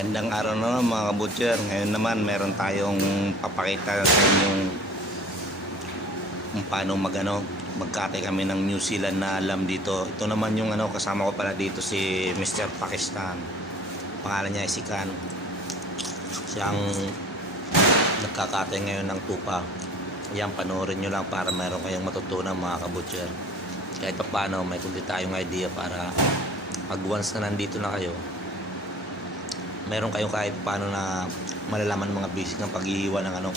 Magandang araw naman mga kabutcher. Ngayon naman meron tayong papakita sa inyong kung paano magano magkate kami ng New Zealand na alam dito. Ito naman yung ano kasama ko pala dito si Mr. Pakistan. Pangalan niya ay si Khan. Siyang nagkakate ngayon ng tupa. Yan, panoorin nyo lang para meron kayong matutunan mga kabutcher. Kahit pa paano, may kundi tayong idea para pag once na nandito na kayo, meron kayong kahit paano na malalaman mga basic ng paghihiwa ng ano,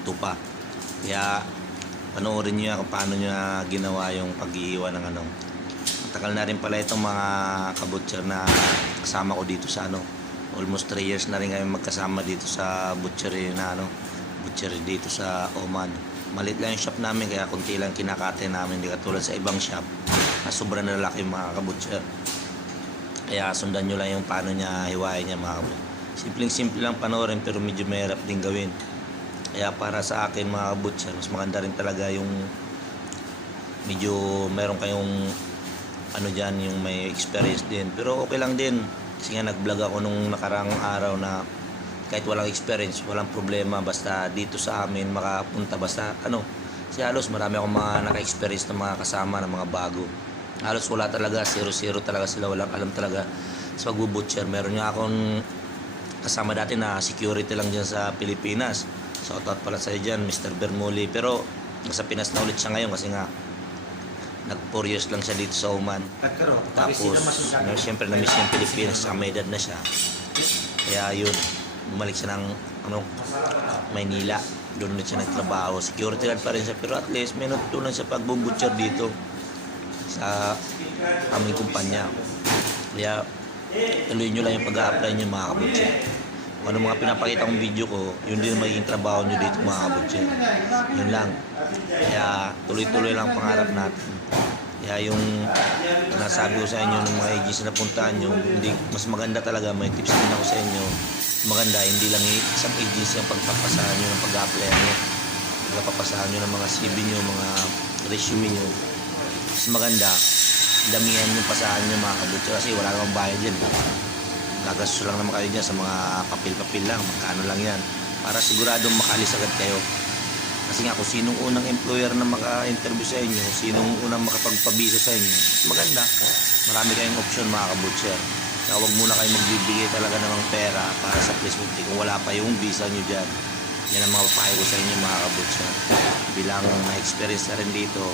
tupa. Kaya panoorin yan kung paano na ginawa yung paghihiwa ng ano. Matagal na rin pala itong mga kabutcher na kasama ko dito sa ano. Almost 3 years na rin kami magkasama dito sa butchery na ano, butchery dito sa Oman. Malit lang yung shop namin kaya kunti lang kinakate namin di katulad sa ibang shop na sobrang lalaki yung mga kabutcher. Kaya sundan nyo lang yung paano niya hiwain niya mga kabutcher. Simpleng simple lang panoorin pero medyo mahirap din gawin. Kaya para sa akin mga kabutcher, mas maganda rin talaga yung medyo meron kayong ano dyan, yung may experience din. Pero okay lang din. Kasi nga nag-vlog ako nung nakarang araw na kahit walang experience, walang problema. Basta dito sa amin makapunta. Basta ano, kasi halos marami akong mga naka-experience ng mga kasama ng mga bago. Halos wala talaga, zero-zero talaga sila. Walang alam talaga sa pagbubutcher. Meron nga akong kasama dati na security lang dyan sa Pilipinas. Shoutout pala sa dyan, Mr. Bermuli. Pero nasa Pinas na ulit siya ngayon kasi nga nag 4 years lang siya dito sa Oman. Tapos, no, siyempre na-miss niya yung Pilipinas, sa may edad na siya. Kaya yun, bumalik siya ng ano, Maynila. Doon ulit siya nagtrabaho. Security guard pa rin siya. Pero at least may natutunan siya pagbubutcher dito sa aming kumpanya. Kaya tuloy nyo lang yung pag-a-apply nyo mga kabutcher. Kung ano mga pinapakita kong video ko, yun din magiging trabaho nyo dito mga kabutcher. Yun lang. Kaya tuloy-tuloy lang ang pangarap natin. Kaya yung nasabi ko sa inyo ng mga agency na puntahan nyo, hindi, mas maganda talaga, may tips din ako sa inyo. Maganda, hindi lang isang agency ang pagpapasahan nyo ng pag-apply nyo. Pagpapasahan nyo ng mga CV nyo, mga resume nyo. Mas maganda, damihan yung pasahan nyo mga kabutso kasi wala namang bayad yan. Gagastos lang naman kayo dyan sa mga papel-papel lang, magkano lang yan. Para siguradong makalis agad kayo. Kasi nga kung sinong unang employer na maka-interview sa inyo, sinong unang makapagpabisa sa inyo, maganda. Marami kayong option mga kabutcher. Kaya huwag muna kayo magbibigay talaga ng pera para sa placement kung wala pa yung visa nyo dyan. Yan ang mga papayo ko sa inyo mga kabutcher. Bilang na-experience na rin dito,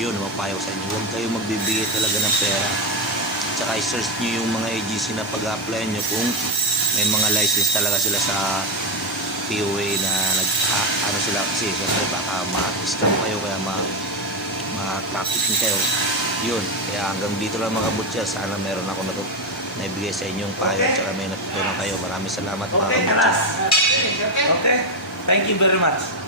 yun, mapapayo ko sa inyo. Huwag kayo magbibigay talaga ng pera. Tsaka i-search nyo yung mga agency na pag-apply nyo kung may mga license talaga sila sa POA na nag ah, ano sila kasi syempre baka ma-scam kayo kaya ma ma-trafficking kayo yun kaya hanggang dito lang mga butcher sana meron ako natut naibigay sa inyong payo at saka may natutunan kayo maraming salamat mga Okay, kabutcher Okay. Thank you very much.